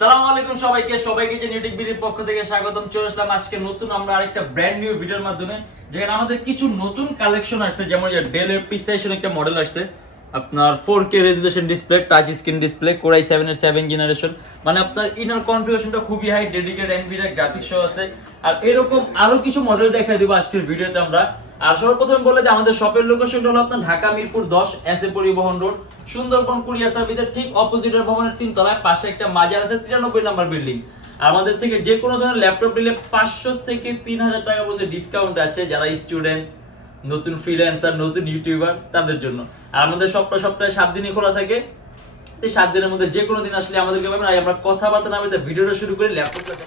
সালামু আলাইকুম সবাইকে যে Youtechbd পক্ষ থেকে স্বাগতম। চলে আসলাম আজকে নতুন আমরা আরেকটা ব্র্যান্ড নিউ ভিডিওর মাধ্যমে, যেখানে আমাদের কিছু নতুন কালেকশন আসছে। যেমন যে ডেলের প্রিসাইশন একটা মডেল আসছে, আপনার 4K resolution display, touch screen display, core i 7 এর 7 জেনারেশন। মানে আপনার ইনার কনফিগারেশনটা খুবই হাই, ডেডিকেটেড এনভিডিয়া গ্রাফিক্স সহ আছে। আর এরকম আরো কিছু মডেল দেখাই দিব আজকের ভিডিওতে আমরা। আর সর্বপ্রথম বলে যে আমাদের শপের লোকেশনটা হলো আপনার ঢাকা মিরপুর 10 এসএ পরিবহন রোড, সুন্দরবন কুরিয়ার সার্ভিসের ঠিক অপোজিটের ভবনের 3 তলায়, পাশে একটা মাজার আছে, 93 নম্বর বিল্ডিং। আর আমাদের থেকে যে কোনো ধরনের ল্যাপটপ নিলে 500 থেকে 3000 টাকার মধ্যে ডিসকাউন্ট আছে যারা স্টুডেন্ট, নতুন ফ্রিল্যান্সার, নতুন ইউটিউবার তাদের জন্য। আর আমাদের সপ্তাহে 7 দিনই খোলা থাকে। এই 7 দিনের মধ্যে যে কোনো দিন আসলে আমাদেরকে পাবেন। আর আমরা কথাবার্তা না বলতে ভিডিওটা শুরু করি ল্যাপটপটা।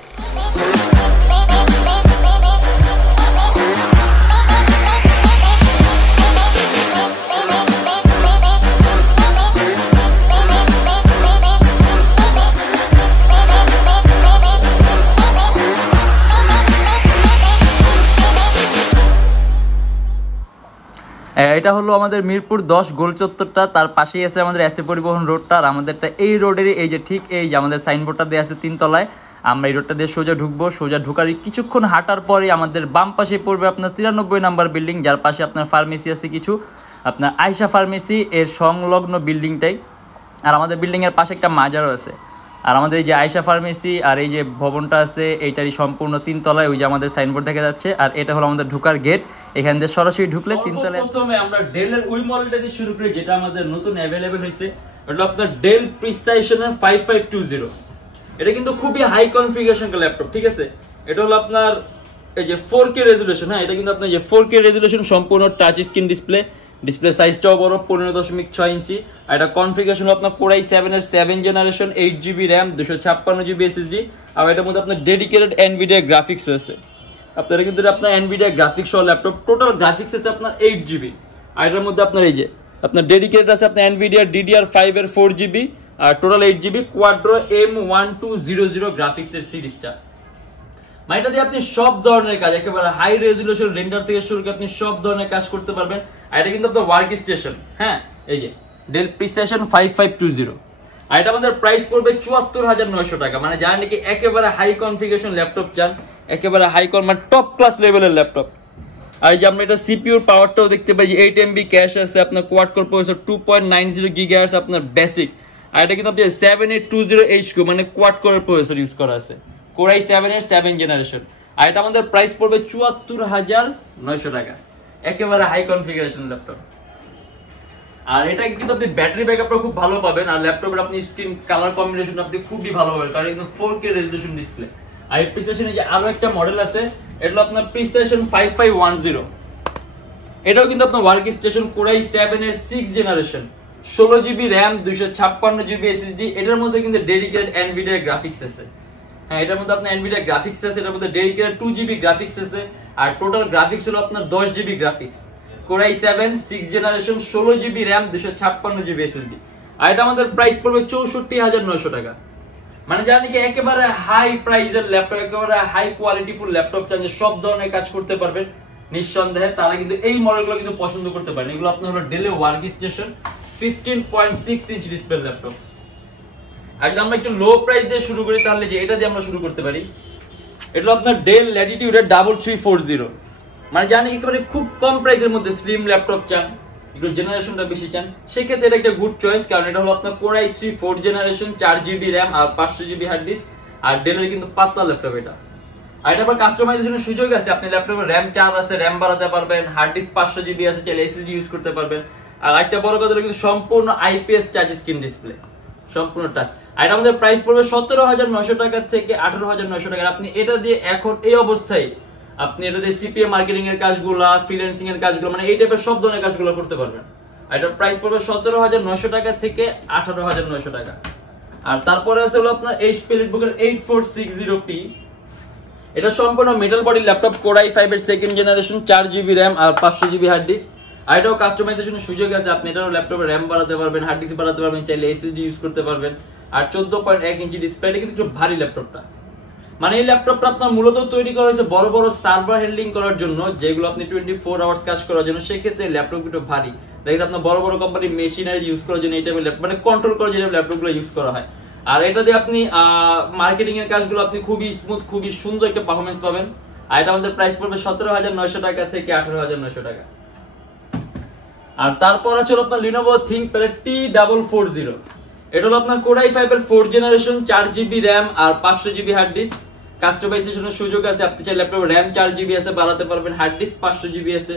এটা হলো আমাদের মিরপুর 10 গোল চত্বরটা, তার পাশেই আছে আমাদের এসএ পরিবহন রোডটা। আর আমাদেরটা এই রোডেরই এই যে ঠিক এই যে আমাদের সাইনবোর্ডটা দেওয়া আছে 3 তলায়। আমরা এই রোডটা দিয়ে সোজা ঢুকবো, সোজা ঢুকার কিছুক্ষণ হাঁটার পরে আমাদের বাম পাশে পড়বে আপনার 93 নম্বর বিল্ডিং, যার পাশে আপনার ফার্মেসি আছে কিছু, আপনার আয়শা ফার্মেসি এর সংলগ্ন বিল্ডিংটাই। আর আমাদের বিল্ডিংয়ের পাশে একটা মাজারও আছে। আর আমাদের এই যে আয়শা ফার্মেসি আর এই যে ভবনটা আছে এইটারই সম্পূর্ণ 3 তলায়, ওই যে আমাদের সাইনবোর্ড দেখা যাচ্ছে। আর এটা হলো আমাদের ঢোকার গেট, এখান দিয়ে সরাসরি ঢুকলে 3 তলায়। প্রথমে আমরা ডেলের ওই মডেলটা দিয়ে শুরু করি যেটা আমাদের নতুন अवेलेबल হয়েছে। এটা আপনার ডেল প্রিসাইশনের 5520। এটা কিন্তু খুবই হাই কনফিগারেশন ল্যাপটপ, ঠিক আছে। এটা হলো আপনার এই যে 4K রেজোলিউশন। হ্যাঁ, এটা কিন্তু আপনার যে 4K রেজোলিউশন, সম্পূর্ণ টাচ স্ক্রিন ডিসপ্লে সাইজটাও বড়, 15.6 ইঞ্চি। আর এটা কনফিগারেশন হলো আপনার কোরাই 7 এর 7 generation, 8GB RAM, 256GB SSD। আর এটার মধ্যে আপনার ডেডিকেটেড এনভিডিয়া গ্রাফিক্স আছে। আপনারা কিন্তু আপনার এনভিডিয়া গ্রাফিক্স সহ ল্যাপটপ, টোটাল গ্রাফিক্স আছে আপনার 8GB। আর এটার মধ্যে আপনার এই যে আপনার ডেডিকেটেড আছে আপনার এনভিডিয়া DDR5 এর 4GB আর টোটাল 8GB কোয়াড্রো M1200 গ্রাফিক্স এর সিরিজটা। মানে এটা দিয়ে আপনি সব ধরনের কাজ, একেবারে হাই রেজোলিউশন রেন্ডার থেকে শুরু করে আপনি সব ধরনের কাজ করতে পারবেন। আর এটা কিন্তু আপনার ওয়ার্ক স্টেশন। হ্যাঁ, এই যে ডেল প্রিসাইশন 5520। আর এটা আমাদের প্রাইস পড়বে 74,900 টাকা। মানে যারা নাকি একেবারে হাই কনফিগারেশন ল্যাপটপ চান, একেবারে হাই মানে টপ ক্লাস লেভেলের ল্যাপটপ। আর এই যে আমরা এটা সিপিইউর পাওয়ারটাও দেখতে পাই, 8MB ক্যাশ আছে, আপনার কোয়াড কোর প্রসেসর 2.90 GHz আপনার বেসিক। আর এটা কিন্তু আপনি 7820HQ মানে কোয়াড কোরের প্রসেসর ইউজ করা আছে, কোরাই 7 এর 7 জেনারেশন। আর এটা আমাদের প্রাইস পড়বে 74,900 টাকা, একেবারে হাই কনফিগারেশন ল্যাপটপ। আর এটা কিন্তু আপনি ব্যাটারি ব্যাকআপটা খুব ভালো পাবেন। আর ল্যাপটপের আপনি স্ক্রিন কালার কম্বিনেশন আপনি খুবই ভালো পাবেন, কারণ কিন্তু 4K রেজোলিউশন ডিসপ্লে। আর এই প্রিসাইশনে যে আরো একটা মডেল আছে, এটা আপনার প্রিসাইশন 5510। এটাও কিন্তু আপনার ওয়ার্ক স্টেশন, কোরাই 7 এর 6 generation, 16GB RAM, 256GB SSD। এটার মধ্যে কিন্তু ডেডিকেটেড এনভিডিয়া গ্রাফিক্স আছে। হ্যাঁ, এটার মধ্যে আপনার এনভিডিয়া গ্রাফিক্স আছে, এটার মধ্যে ডেডিকেটেড 2GB গ্রাফিক্স আছে। আর টোটাল গ্রাফিক্স হলো আপনার 10GB graphics, core i 7 6 generation, 16GB RAM, 256GB SSD। আর এটা আমাদের প্রাইস পড়বে 64,900 টাকা। মানে যারা নাকি একেবারে হাই প্রাইসের ল্যাপটপ, একেবারে হাই কোয়ালিটি ফুল ল্যাপটপ চান, যে সব ধরনের কাজ করতে পারবেন নিঃসন্দেহে, তারা কিন্তু এই মডেলগুলো কিন্তু পছন্দ করতে পারেন। এগুলো আপনার হলো ডেলে workstation 15.6 inch display laptop. আর যদি আমরা একটু লো প্রাইস দিয়ে শুরু করি, তাহলে যে এটা দিয়ে আমরা শুরু করতে পারি, এটা আপনার ডেল ল্যাটিটিউডের 3340। মানে জানি একেবারে খুব কম প্রাইসের মধ্যে স্লিম ল্যাপটপ চান, একটু জেনারেশনটা বেশি চান, সেক্ষেত্রে এটা একটা গুড চয়েস। কারণ এটা হলো আপনার কোরাই 3 4 জেনারেশন, 4GB র্যাম আর 500GB হার্ড ডিস্ক। আর ডেলের কিন্তু পাতলা ল্যাপটপ এটা। আর এটা আবার কাস্টমাইজেশনের সুযোগ আছে, আপনি ল্যাপটপে র্যাম 4 আছে, র্যাম বাড়াতে পারবেন, হার্ড ডিস্ক 500GB আছে, চাইলে SSD ইউজ করতে পারবেন। আর একটা বড় কথা হলো কিন্তু সম্পূর্ণ IPS টাচ স্ক্রিন ডিসপ্লে, সম্পূর্ণ টাচ। আর এটা আমাদের প্রাইস পড়বে 17,900 টাকা থেকে 18,900 টাকা। আপনি এটা দিয়ে এখন এই অবস্থায় আপনি এটা দিয়ে সিপিএ মার্কেটিং এর কাজগুলো, ফ্রিল্যান্সিং এর কাজগুলো, মানে এই টাইপের সব ধরনের কাজগুলো করতে পারবেন। আর এটার প্রাইস পড়বে 17,900 টাকা থেকে 18,900 টাকা। আর তারপরে আছে হলো আপনার HP লিটবুকের 8460P। এটা সম্পূর্ণ মেটাল বডি ল্যাপটপ, কোরাই 5 এর 2nd জেনারেশন, 4GB র্যাম আর 500GB হার্ড ডিস্ক। আর এটাও কাস্টমাইজেশনের সুযোগ আছে, আপনি এটাও ল্যাপটপে র্যাম বাড়াতে পারবেন, হার্ড ডিস্ক বাড়াতে পারবেন, চাইলে SSD ইউজ করতে পারবেন। আর 14.1 ইঞ্চি ডিসপ্লে। এটা কিন্তু একটু ভারী ল্যাপটপটা। মানে এই ল্যাপটপটা আপনার মূলত তৈরি করা হয়েছে বড় বড় সার্ভার হ্যান্ডলিং করার জন্য, যেগুলো আপনি 24 আওয়ার্স কাজ করার জন্য। সেক্ষেত্রে ল্যাপটপ একটু ভারী, দেখেন আপনার বড় বড় কোম্পানি মেশিনারি ইউজ করার জন্য এই টাইপের ল্যাপটপ, মানে কন্ট্রোল করার জন্য ল্যাপটপগুলো ইউজ করা হয়। আর এটা দিয়ে আপনি মার্কেটিং এর কাজগুলো আপনি খুবই স্মুথ, খুবই সুন্দর একটা পারফরমেন্স পাবেন। আর এটা আমাদের প্রাইস পড়বে 17,900 টাকা থেকে 18,900 টাকা। আর তারপর আছে আপনার Lenovo ThinkPad T440। এটা হলো আপনার Core i5 এর 4th জেনারেশন, 4GB RAM আর 500GB হার্ড ডিস্ক। কাস্টমাইজেশনের সুযোগ আছে, আপনি চাইলে ল্যাপটপে RAM 4GB আছে বাড়াতে পারবেন, হার্ড ডিস্ক 500GB আছে,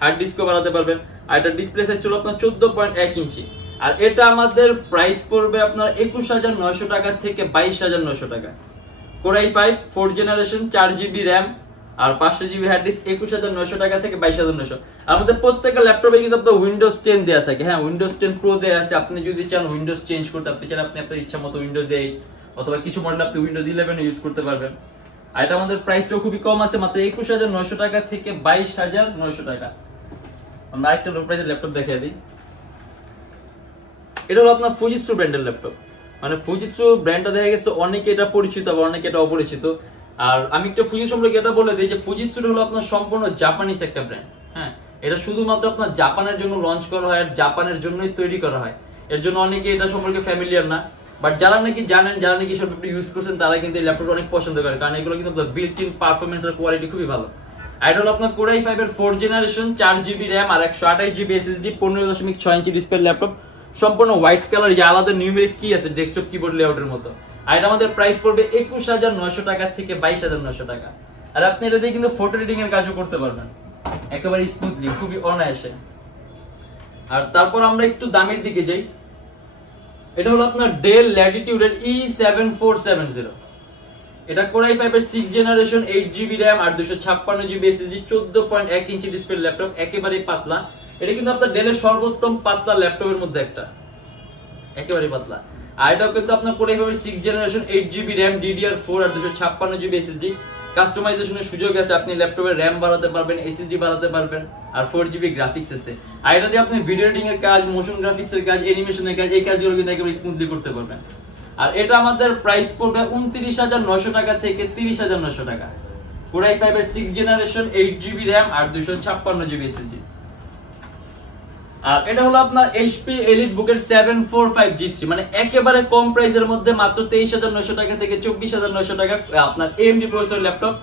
হার্ড ডিস্কও বাড়াতে পারবেন। আর এটা ডিসপ্লে সাইজ ছিল আপনার 14.1 ইঞ্চি। আর এটা আমাদের প্রাইস পড়বে আপনার 21,900 টাকা থেকে 22,900 টাকা। Core i5 4th generation, 4GB RAM আর 500GB হার্ড ডিস্ক, 21,900 টাকা থেকে 22,900। আমাদের প্রত্যেকটা ল্যাপটপে কিন্তু আপনার উইন্ডোজ 10 দেয়া থাকে। হ্যাঁ, উইন্ডোজ 10 প্রো দেয়া আছে। আপনি যদি চান উইন্ডোজ চেঞ্জ করতে, আপনি চান আপনি আপনার ইচ্ছা মতো উইন্ডোজ 8 অথবা কিছু মডেল আপনি উইন্ডোজ 11 ইউজ করতে পারবেন। আর এটা আমাদের প্রাইসটাও খুবই কম আছে, মাত্র 21,900 টাকা থেকে 22,900 টাকা। আমরা আরেকটা লো প্রাইসের ল্যাপটপ দেখিয়ে দিই। এটা হলো আপনার Fujitsu ব্র্যান্ডের ল্যাপটপ। মানে Fujitsu ব্র্যান্ডটা দেখা গেছে অনেকে এটা পরিচিত, আবার অনেকে এটা অপরিচিত। আর আমি একটা Fujitsu সম্পর্কে এটা বলে দিই যে Fujitsu হলো আপনার সম্পূর্ণ জাপানিজ একটা ব্র্যান্ড। হ্যাঁ, এটা শুধুমাত্র আপনার জাপানের জন্য লঞ্চ করা হয়, আর জাপানের জন্যই তৈরি করা হয়। এর জন্য অনেকে এটা সম্পর্কে ফ্যামিলিয়ার না, বাট যারা নাকি জানেন, যারা নাকি সব ল্যাপটপ ইউজ করছেন, তারা কিন্তু এই ল্যাপটপ অনেক পছন্দ করে, কারণ এগুলো কিন্তু বিল্ট ইন পারফরমেন্স আর কোয়ালিটি খুবই ভালো। আর এটা হলো আপনার Core i5 এর 4th জেনারেশন, 4GB RAM আর 128GB SSD, 15.6 inch display laptop, সম্পূর্ণ হোয়াইট কালার, যে আলাদা নিউমেরিক কি আছে ডেস্কটপ কিবোর্ড লেআউটের মতো। আর এটা আমাদের প্রাইস পড়বে 21,900 টাকা থেকে 22,900 টাকা। আর আপনি এটা দিয়ে কিন্তু ফটো এডিটিং এর কাজও করতে পারবেন একেবারে স্মুথলি, খুবই অনায়াসে। আর তারপর আমরা একটু দামের দিকে যাই। এটা হলো আপনার Dell Latitude এর E7470। এটা Core i5 এর 6th জেনারেশন, 8GB RAM আর 256GB SSD, 14.1 ইঞ্চি ডিসপ্লে ল্যাপটপ, একেবারেই পাতলা। এটা কিন্তু আপনার ডেলের সর্বোত্তম পাতলা ল্যাপটপের মধ্যে একটা, একেবারেই পাতলা। আর এটাও কিন্তু আপনার Core i5 এর 6th generation, 8GB RAM, DDR4 আর 256GB SSD। কাস্টমাইজেশনের সুযোগ আছে, আপনি ল্যাপটপের RAM বাড়াতে পারবেন, SSD বাড়াতে পারবেন, আর 4GB গ্রাফিক্স আছে। আর এটা দিয়ে আপনি ভিডিও এডিটিং এর কাজ, মোশন গ্রাফিক্স এর কাজ, অ্যানিমেশনের কাজ, এই কাজগুলো কিন্তু একেবারে স্মুথলি করতে পারবেন। আর এটা আমাদের প্রাইস পড়বে 29,900 টাকা থেকে 30,900 টাকা। Core i5 এর 6th জেনারেশন, 8GB RAM আর 256GB SSD। আর এটা হলো আপনার HP EliteBook এর 745G3, মানে একেবারে কম প্রাইসের মধ্যে মাত্র 23,900 টাকা থেকে 24,900 টাকা। আপনার AMD প্রসেসর ল্যাপটপ,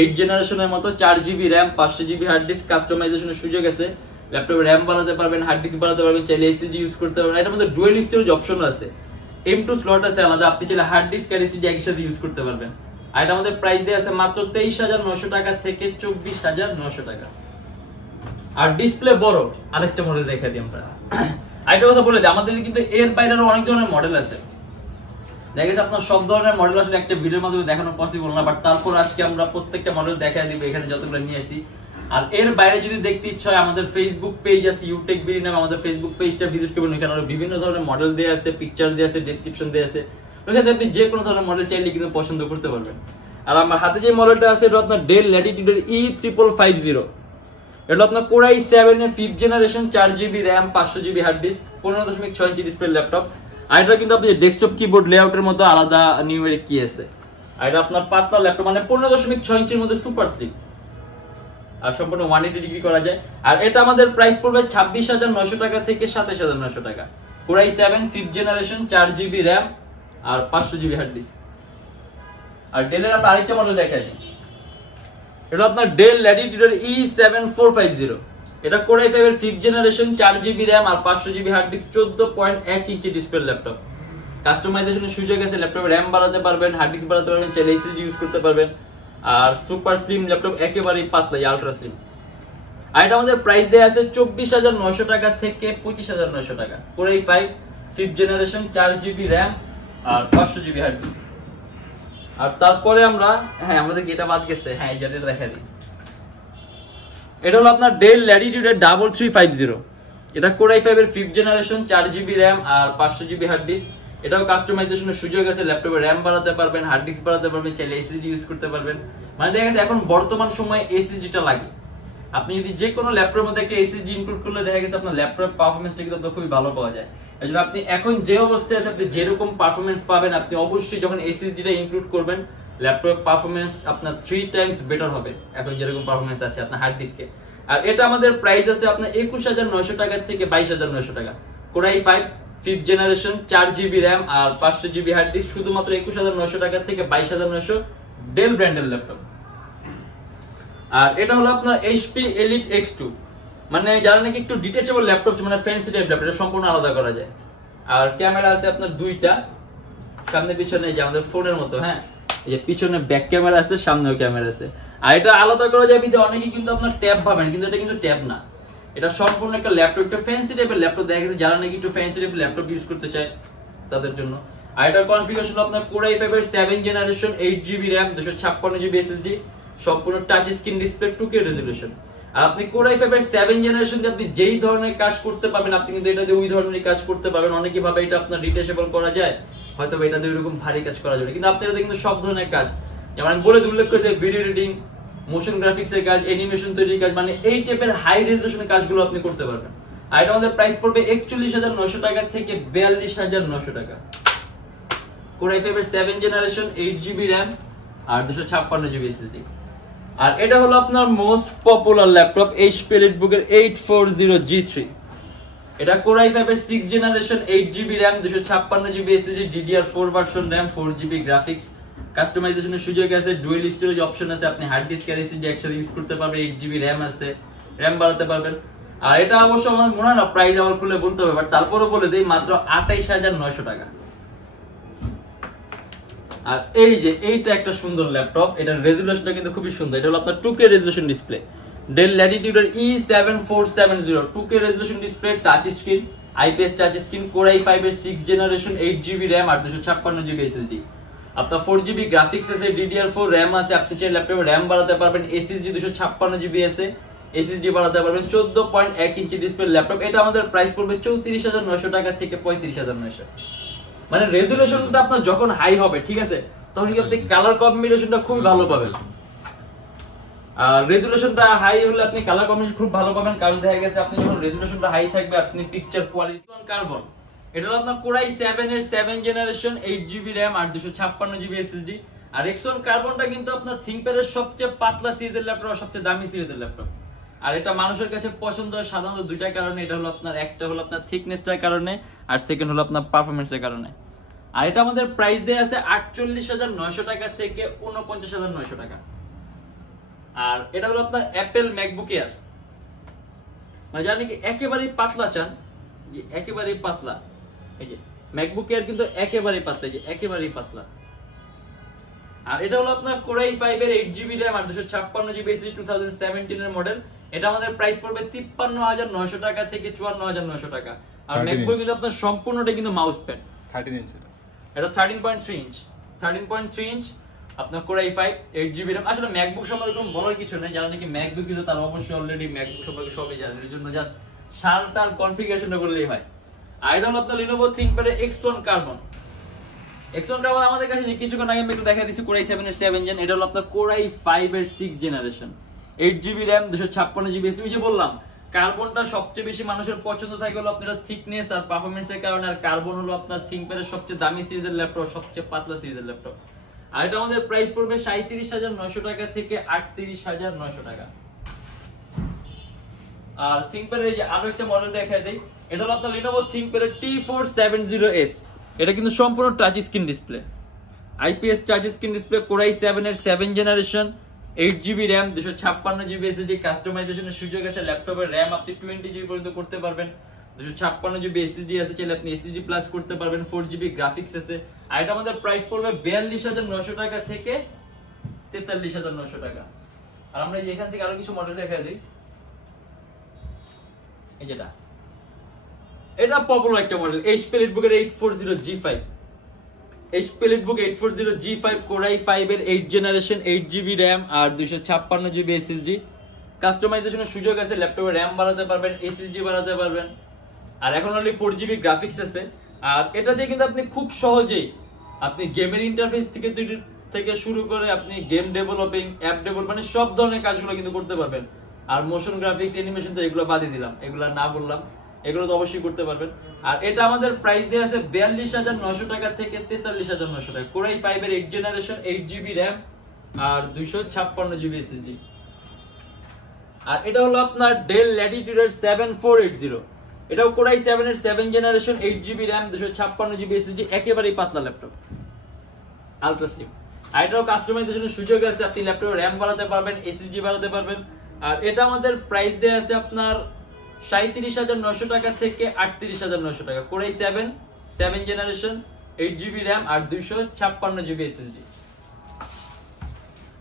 8th জেনারেশনের মতো, 4GB RAM, 500GB hard disk. কাস্টমাইজেশনের সুযোগ আছে, ল্যাপটপে RAM বাড়াতে পারবেন, হার্ড ডিস্ক বাড়াতে পারবেন, চাইলে SSD ইউজ করতে পারবেন। এটার মধ্যে ডুয়াল স্টোরেজ অপশন আছে, M2 স্লট আছে আলাদা, আপনি চাইলে হার্ড ডিস্ক আর SSD একই সাথে ইউজ করতে পারবেন। আর এটা আমাদের প্রাইস দেয়া আছে মাত্র 23,900 টাকা থেকে 24,900 টাকা। আর ডিসপ্লে বড় আরেকটা মডেল দেখা দিই আমরা। আরেকটা কথা বলে যে আমাদের কিন্তু এর বাইরেও অনেক ধরনের মডেল আছে। দেখা গেছে আপনার সব ধরনের মডেল আসলে একটা ভিডিওর মাধ্যমে দেখানো পসিবল না, বাট তারপর আজকে আমরা প্রত্যেকটা মডেল দেখাই দিব এখানে যতগুলো নিয়ে আসি। আর এর বাইরে যদি দেখতে ইচ্ছা হয়, আমাদের ফেসবুক পেজ আছে Youtechbd নামে, আমাদের ফেসবুক পেজটা ভিজিট করবেন। এখানে বিভিন্ন ধরনের মডেল দেয়া আছে, পিকচার দেয়া আছে, ডেসক্রিপশন দেয়া আছে, ওখানে আপনি যে কোনো ধরনের মডেল চাইলে কিন্তু পছন্দ করতে পারবেন। আর আমার হাতে যে মডেলটা আছে এটা আপনার Dell Latitude এর E5550। এটা আপনার Core i7 এর 5th generation, 4GB RAM, 500GB hard disk, 15.6 inch display laptop. আর এটা কিন্তু আপনি ডেস্কটপ কিবোর্ড লেআউটের মতো আলাদা নিউমেরিক কি আছে। আর এটা আপনার পাতলা ল্যাপটপ, মানে 15.6 ইঞ্চির মধ্যে সুপার স্লিম, আর সম্পূর্ণ 180 ডিগ্রি করা যায়। আর এটা আমাদের প্রাইস পড়বে 26,900 টাকা থেকে 27,900 টাকা। Core i7 5th generation, 4GB RAM আর 500GB হার্ড ডিস্ক। আর ডেলের আমরা আরেকটা মডেল দেখাই দিই। এটা আপনার Dell Latitude এর E7450। এটা Core i5 এর 5th জেনারেশন, 4GB RAM আর 500GB হার্ড ডিস্ক, 14.1 ইঞ্চি ডিসপ্লে ল্যাপটপ। কাস্টমাইজেশনের সুযোগ আছে, ল্যাপটপে RAM বাড়াতে পারবেন, হার্ড ডিস্ক বাড়াতে পারবেন, চাইলে SSD ইউজ করতে পারবেন। আর সুপার স্লিম ল্যাপটপ, একেবারেই পাতলা, আলট্রা স্লিম। আর এটা আমাদের প্রাইস দেয়া আছে 24,900 টাকা থেকে 25,900 টাকা। Core i5 5th generation, 4GB RAM আর 500GB হার্ড ডিস্ক। আর তারপরে আমরা আমাদের এটা বাদ গেছে, এটা দেখা দিই। এটা হলো আপনার Dell Latitude এর 3350। এটা Core i5 এর 5th জেনারেশন, 4GB RAM আর 500GB হার্ড ডিস্ক। এটাও কাস্টমাইজেশনের সুযোগ আছে, ল্যাপটপে RAM বাড়াতে পারবেন, হার্ড ডিস্ক বাড়াতে পারবেন, চাইলে SSD ইউজ করতে পারবেন। মানে দেখা গেছে এখন বর্তমান সময়ে SSDটা লাগে। আপনি যদি যে কোনো ল্যাপটপের মধ্যে একটা SSD ইনক্লুড করলে দেখা গেছে আপনার ল্যাপটপের পারফরম্যান্সটা কিন্তু খুবই ভালো পাওয়া যায়। এজন্য আপনি এখন যে অবস্থায় আছে, আপনি যেরকম পারফরম্যান্স পাবেন, আপনি অবশ্যই যখন SSDটা ইনক্লুড করবেন, ল্যাপটপের পারফরম্যান্স আপনার 3 টাইমস বেটার হবে এখন যেরকম পারফরম্যান্স আছে আপনার হার্ড ডিস্কে। আর এটা আমাদের প্রাইস আছে আপনার 21,900 টাকা থেকে 22,900 টাকা। Core i5 5th generation 4GB RAM আর 500GB হার্ড ডিস্ক, শুধুমাত্র 21900 টাকা থেকে 22900, ডেল ব্র্যান্ডের ল্যাপটপ। আর এটা হলো আপনার HP Elite X2, মানে যারা নাকি একটু ডিটেচেবল ল্যাপটপ, মানে ফ্যান্সি টাইপ ল্যাপটপ, এটা সম্পূর্ণ আলাদা করা যায়। আর ক্যামেরা আছে আপনার দুইটা, সামনে পিছনে, যে আমাদের ফোনের মতো। হ্যাঁ, এই যে পিছনে ব্যাক ক্যামেরা আছে, সামনেও ক্যামেরা আছে। আর এটা আলাদা করা যায়, অনেকে কিন্তু আপনার ট্যাব ভাবেন, কিন্তু এটা কিন্তু ট্যাব না, এটা সম্পূর্ণ একটা ল্যাপটপ, একটা ফ্যান্সি টাইপের ল্যাপটপ। দেখা গেছে যারা নাকি একটু ফ্যান্সি টাইপের ল্যাপটপ ইউজ করতে চায় তাদের জন্য। আর এটার কনফিগারেশন আপনার Core i5 এর 7th generation, 8GB RAM, 256GB SSD, সম্পূর্ণ touch screen display, 2K resolution. আর আপনি Core i5 এর 7th জেনারেশন দিয়ে আপনি যেই ধরনের কাজ করতে পারবেন, আপনি কিন্তু এটা দিয়ে ওই ধরনের কাজ করতে পারবেন। অনেকে ভাবে এটা আপনার ডিটেচেবল করা যায়, হয়তো এটা দিয়ে ওইরকম ভারী কাজ করা যাবে, কিন্তু আপনি এটা কিন্তু সব ধরনের কাজ, যেমন আমি বলে উল্লেখ করে, ভিডিও এডিটিং, মোশন গ্রাফিক্স এর কাজ, অ্যানিমেশন তৈরির কাজ, মানে এই টাইপের হাই রেজোলিউশনের কাজগুলো আপনি করতে পারবেন। আর এটা আমাদের প্রাইস পড়বে 41900 টাকা থেকে 42900 টাকা। Core i5 এর 7th জেনারেশন, 8GB র্যাম আর 256GB SSD। আর এটা হলো আপনার most popular laptop HP Elitebook এর 840G3। এটা Core i5 এর 6th generation, 8GB RAM, 256GB SSD, DDR4 version RAM, 4GB graphics. কাস্টমাইজেশনের সুযোগ আছে, ডুয়াল স্টোরেজ অপশন আছে, আপনি হার্ড ডিস্ক আর এসএসডি একসাথে ইউজ করতে পারবেন, 8GB র্যাম আছে, র্যাম বাড়াতে পারবেন। আর এটা অবশ্য আমার মনে হয় না প্রাইস আবার খুলে বলতে হবে, বাট তারপরে বলে দেই মাত্র 28900 টাকা। আর এই যে এইটা একটা সুন্দর ল্যাপটপ, এটার রেজোলিউশনটা কিন্তু খুবই সুন্দর। এটা হলো আপনার 2K resolution display, del Latitude এর E7470, 2K resolution display, touch screen, IPS touch screen, Core i5 এর 6th জেনারেশন, 8GB র্যাম আর 256GB SSD। আপনার 4GB গ্রাফিক্স আছে, DDR4 র্যাম আছে, আপনি চাইলে ল্যাপটপে র্যাম বাড়াতে পারবেন, SSD 256GB আছে, SSD বাড়াতে পারবেন, 14.1 ইঞ্চি ডিসপ্লে ল্যাপটপ। এটা আমাদের প্রাইস পড়বে 34900 টাকা থেকে 35900। মানে রেজোলিউশনটা আপনার যখন হাই হবে, ঠিক আছে, তখন কি আপনি কালার কম্বিনেশনটা খুব ভালো পাবেন। আর রেজোলিউশনটা হাই হলে আপনি কালার কম্বিনেশন খুব ভালো পাবেন, কারণ দেখা গেছে আপনি যখন রেজোলিউশনটা হাই থাকবে, আপনি পিকচার কোয়ালিটি কার্বন। এটা হলো আপনার Core i7 এর 7th জেনারেশন, 8GB র্যাম আর 256GB SSD। আর X1 কার্বনটা কিন্তু আপনার থিংকপ্যাডের সবচেয়ে পাতলা সিরিজের ল্যাপটপ, সবচেয়ে দামি সিরিজের ল্যাপটপ। আর এটা মানুষের কাছে পছন্দ হয় সাধারণত দুইটা কারণে। এটা হলো আপনার, একটা হলো আপনার থিকনেসটার কারণে, আর সেকেন্ড হলো আপনার পারফরম্যান্সের কারণে। আর এটা আমাদের প্রাইস দেয়া আছে 48900 টাকা থেকে 49900 টাকা। আর এটা হলো আপনার অ্যাপেল ম্যাকবুক এয়ার, মানে জানি কি একেবারেই পাতলা চান, যে একেবারেই পাতলা, এই যে ম্যাকবুক এয়ার কিন্তু একেবারেই পাতলা, যে একেবারেই পাতলা। আর এটা হলো আপনার Core i5 এর 8GB র্যাম আর 256GB SSD, 2017 এর মডেল। এটা আমাদের প্রাইস পড়বে 53900 টাকা থেকে 54900 টাকা। আর ম্যাকবুক কিন্তু আপনার সম্পূর্ণটা কিন্তু মাউস প্যাড 13 ইঞ্চ, এটা 13.3 ইঞ্চ, 13.3 ইঞ্চ আপনার Core i5 8GB র্যাম। আসলে ম্যাকবুক সম্পর্কে কোনো বলার কিছু নেই, যারা নাকি ম্যাকবুক কিন্তু তারা অবশ্যই অলরেডি ম্যাকবুক সম্পর্কে সবই জানেন, এর জন্য জাস্ট শার্টার কনফিগারেশনটা করলেই হয়। আর এটা হলো আপনার Lenovo ThinkPad এর X1 কার্বন। X1 কার্বন আমাদের কাছে কিছুক্ষণ আগে আমি একটু দেখা দিয়েছি Core i7 এর 7th জেন। এটা হলো আপনার Core i5 এর 6th generation, 8GB RAM, 256GB SSD। যে বললাম কার্বনটা সবচেয়ে বেশি মানুষের পছন্দ থাকে হলো আপনার থিকনেস আর পারফরম্যান্সের কারণে। আর কার্বন হলো আপনার থিংকপ্যাড এর সবচেয়ে দামি সিরিজের ল্যাপটপ, সবচেয়ে পাতলা সিরিজের ল্যাপটপ। আর এটা আমাদের প্রাইস পড়বে 37900 টাকা থেকে 38900 টাকা। আর থিংকপ্যাড এর যে আরো একটা মডেল দেখাই দেই, এটা হলো আপনার Lenovo ThinkPad এর T470S। এটা কিন্তু সম্পূর্ণ touch screen display, IPS touch screen display, Core i7 এর 7th generation, 8GB RAM, 256GB SSD। কাস্টমাইজেশনের সুযোগ আছে, ল্যাপটপের র্যাম আপনি 20GB পর্যন্ত করতে পারবেন, 256GB SSD আছে, চাইলে আপনি SSD প্লাস করতে পারবেন, 4GB গ্রাফিক্স আছে। আর এটা আমাদের প্রাইস পড়বে 42900 টাকা থেকে 43900 টাকা। আর আমরা যে এখান থেকে আরো কিছু মডেল দেখাই দিই, এই যেটা, এটা পপুলার একটা মডেল HP Elitebook এর 840G5, HP Elitebook 840G5, Core i5 এর 8th জেনারেশন, 8GB র্যাম আর 256GB SSD। কাস্টমাইজেশনের সুযোগ আছে, ল্যাপটপে র্যাম বাড়াতে পারবেন, SSD বাড়াতে পারবেন। আর এখন অনলি 4GB গ্রাফিক্স আছে। আর এটা দিয়ে কিন্তু আপনি খুব সহজেই আপনি গেমের ইন্টারফেস থেকে শুরু করে আপনি গেম ডেভেলপিং, অ্যাপ ডেভেলপ, মানে সব ধরনের কাজগুলো কিন্তু করতে পারবেন। আর মোশন গ্রাফিক্স, অ্যানিমেশন তো এগুলো বাদই দিলাম, এগুলো না বললাম, এগুলো তো অবশ্যই করতে পারবেন। আর এটা আমাদের প্রাইস দেয়া আছে 42900 টাকা থেকে 43900 টাকা। Core i5 এর 8th জেনারেশন, 8GB র্যাম আর 256GB SSD। আর এটা হলো আপনার Dell Latitude এর 7480, এটাও Core i7 এর 7 generation 8GB RAM 256GB SSD একেবারেই পাতলা ল্যাপটপ আলট্রা স্লিম। আর এটাও কাস্টমাইজেশনের সুযোগ আছে, আপনি ল্যাপটপে RAM বাড়াতে পারবেন, SSD বাড়াতে পারবেন। আর এটা আমাদের প্রাইস দেয়া আছে আপনার 37,900 টাকা থেকে 38,900 টাকা। Core i7 7 generation 8GB RAM আর 256GB SSD।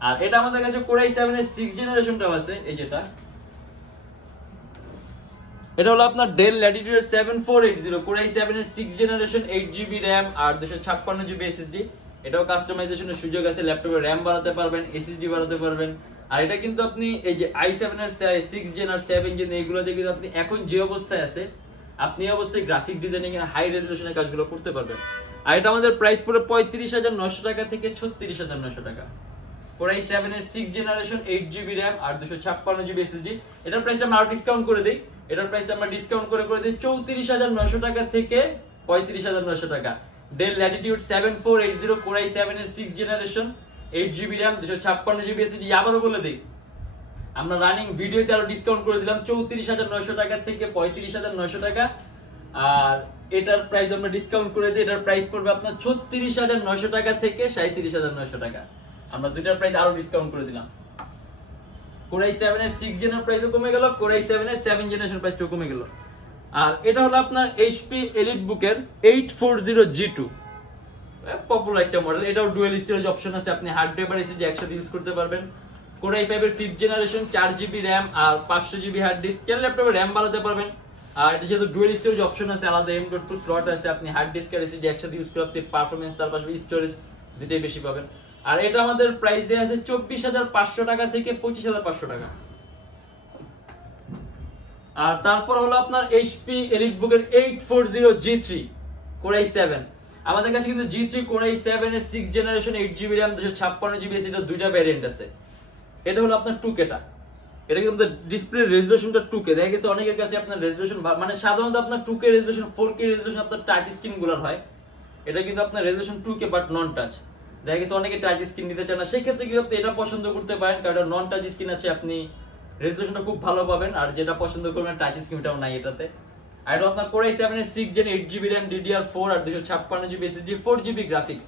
আর এটা আমাদের কাছে Core i7 এর 6 জেনারেশনটাও আছে, এই যেটা এটা হলো আপনার Dell Latitude 7480 Core i7 এর 6 জেনারেশন 8GB RAM আর 256GB SSD। এটাও কাস্টমাইজেশনের সুযোগ আছে, ল্যাপটপে RAM বাড়াতে পারবেন, SSD বাড়াতে পারবেন। আর এটা কিন্তু আপনি এই যে i7 এর 6 জেন আর 7 জেন এইগুলো দিয়ে কিন্তু আপনি এখন যে অবস্থায় আছে আপনি এই অবস্থায় গ্রাফিক্স ডিজাইনিং এর হাই রেজোলিউশনের কাজগুলো করতে পারবেন। আর এটা আমাদের প্রাইস পড়ে 35,900 টাকা থেকে 36,900 টাকা। Core i7 এর 6 জেনারেশন 8GB RAM আর 256GB SSD। এটার প্রাইসটা আমরা আরো ডিসকাউন্ট করে দেই, এটার প্রাইসটা আমরা ডিসকাউন্ট করে দিই 34,900 টাকা থেকে 35,900 টাকা। Dell Latitude 7480 Core i7 এর 6 generation 8GB RAM 256GB SSD। আবারও বলে দিই, আমরা রানিং ভিডিওতে আরো ডিসকাউন্ট করে দিলাম 34,900 টাকা থেকে 35,900 টাকা। আর এটার প্রাইস আমরা ডিসকাউন্ট করে দিই, এটার প্রাইস পড়বে আপনার 36,900 টাকা থেকে 37,900 টাকা। আমরা দুইটার প্রাইস আরো ডিসকাউন্ট করে দিলাম। Core i7 এর 6 জেনার প্রাইসও কমে গেল, Core i7 এর 7 জেনারেশন প্রাইসটাও কমে গেল। আর এটা হলো আপনার HP EliteBook এর 840G2, পপুলার একটা মডেল। এটাও ডুয়াল স্টোরেজ অপশন আছে, আপনি হার্ড ড্রাইভ আর SSD একসাথে ইউজ করতে পারবেন। Core i5 এর 5th জেনারেশন 4GB RAM আর 500GB হার্ড ডিস্ক। এর ল্যাপটপে RAM বাড়াতে পারবেন। আর এটা যেহেতু ডুয়াল স্টোরেজ অপশন আছে, আলাদা M.2 স্লট আছে, আপনি হার্ড ডিস্ক আর SSD একসাথে ইউজ করে আপনি পারফরম্যান্স তার পাশাপাশি স্টোরেজ দুটোই বেশি পাবেন। আর এটা আমাদের প্রাইস দেয়া আছে 24,500 টাকা থেকে 25,500 টাকা। আর তারপর হলো আপনার HP EliteBook এর 840G3 Core i7। আমাদের কাছে কিন্তু G3 Core i7 এর 6 generation 8GB RAM 256GB SSD এর দুইটা ভ্যারিয়েন্ট আছে। এটা হলো আপনার 2K টা, এটা কিন্তু ডিসপ্লে রেজোলিউশনটা 2K। দেখা গেছে অনেকের কাছে আপনার রেজোলিউশন মানে সাধারণত আপনার 2K রেজোলিউশন 4K রেজোলিউশন আপনার টাচ স্ক্রিন গুলোর হয়, এটা কিন্তু আপনার resolution 2K but non touch. দেখা গেছে অনেকে টাচ স্ক্রিন নিতে চান না, সেক্ষেত্রে কিন্তু আপনি এটা পছন্দ করতে পারেন, কারণ নন টাচ স্ক্রিন আছে, আপনি রেজোলিউশনটা খুব ভালো পাবেন। আর যেটা পছন্দ করবেন টাচ স্ক্রিনটাও নাই এটাতে। আর এটা আপনার Core i7 এর 6 জেন 8GB RAM DDR4 আর 256GB SSD 4GB গ্রাফিক্স।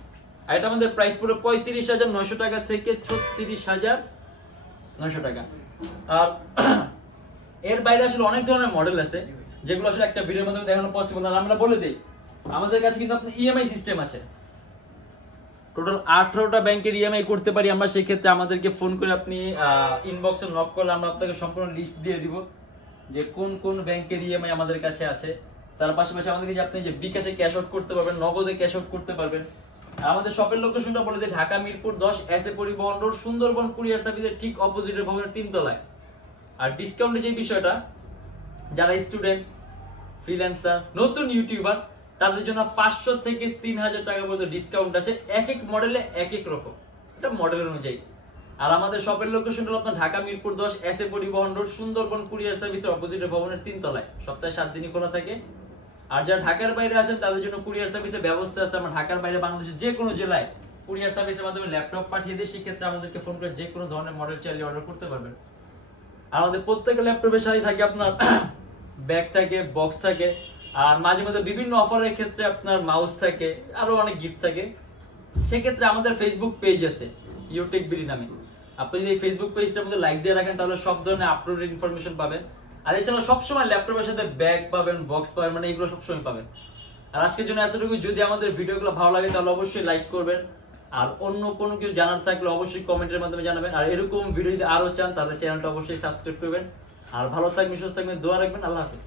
আর এটা আমাদের প্রাইস পড়ে 35,900 টাকা থেকে 36,900 টাকা। আর এর বাইরে আসলে অনেক ধরনের মডেল আছে যেগুলো আসলে একটা ভিডিওর মাধ্যমে দেখানো পসিবল না। আমরা বলে দিই, আমাদের কাছে কিন্তু আপনার ইএমআই সিস্টেম আছে, টোটাল 18টা ব্যাংকের ইএমআই করতে পারি আমরা। সেই ক্ষেত্রে আমাদেরকে ফোন করে আপনি ইনবক্সে নক করলে আমরা আপনাকে সম্পূর্ণ লিস্ট দিয়ে দিব যে কোন কোন ব্যাংকের ইএমআই আমাদের কাছে আছে। তার পাশাপাশি আমাদের কাছে আপনি যে bKash-এ ক্যাশ আউট করতে পারবেন, নগদে ক্যাশ আউট করতে পারবেন। আর আমাদের শপের লোকেশনটা বলে দিই, ঢাকা মিরপুর 10 এসএ পরিবহন রোড, সুন্দরবন কুরিয়ার সার্ভিসের ঠিক অপোজিটের ভবনের 3 তলায়। আর ডিসকাউন্টের যে বিষয়টা, যারা স্টুডেন্ট, ফ্রিল্যান্সার, নতুন ইউটিউবার, তাদের জন্য 500 থেকে 3,000 টাকা পর্যন্ত ডিসকাউন্ট আছে। এক এক মডেলে এক এক রকম, এটা মডেলের অনুযায়ী। আর আমাদের শপের লোকেশন হলো আপনার ঢাকা মিরপুর 10 এসএ পরিবহন রোড, সুন্দরবন কুরিয়ার সার্ভিসের অপোজিটের ভবনের 3 তলায়। সপ্তাহে 7 দিনই খোলা থাকে। আর যারা ঢাকার বাইরে আছেন তাদের জন্য কুরিয়ার সার্ভিসের ব্যবস্থা আছে। আমরা ঢাকার বাইরে বাংলাদেশের যে কোনো জেলায় কুরিয়ার সার্ভিসের মাধ্যমে ল্যাপটপ পাঠিয়ে দিই, সেক্ষেত্রে আমাদেরকে ফোন করে যে কোনো ধরনের মডেল চাইলে অর্ডার করতে পারবেন। আর আমাদের প্রত্যেকটা ল্যাপটপের সাথে থাকে আপনার ব্যাগ থাকে, বক্স থাকে, আর মাঝে মাঝে বিভিন্ন অফারের ক্ষেত্রে আপনার মাউস থাকে, আরো অনেক গিফট থাকে। সেক্ষেত্রে আমাদের ফেসবুক পেজ আছে Youtechbd নামে, আপনি যদি এই ফেসবুক পেজটার মধ্যে লাইক দিয়ে রাখেন তাহলে সব ধরনের আপলোডেড ইনফরমেশন পাবেন। আর এছাড়া সবসময় ল্যাপটপের সাথে ব্যাগ পাবেন, বক্স পাবেন, মানে এগুলো সবসময় পাবেন। আর আজকের জন্য এতটুকু। যদি আমাদের ভিডিওগুলো ভালো লাগে তাহলে অবশ্যই লাইক করবেন, আর অন্য কোনো কিছু জানার থাকলে অবশ্যই কমেন্টের মাধ্যমে জানাবেন। আর এরকম ভিডিও যদি আরো চান তাহলে চ্যানেলটা অবশ্যই সাবস্ক্রাইব করবেন। আর ভালো থাকবেন, সুস্থ থাকবেন, দোয়া রাখবেন। আল্লাহ হাফেজ।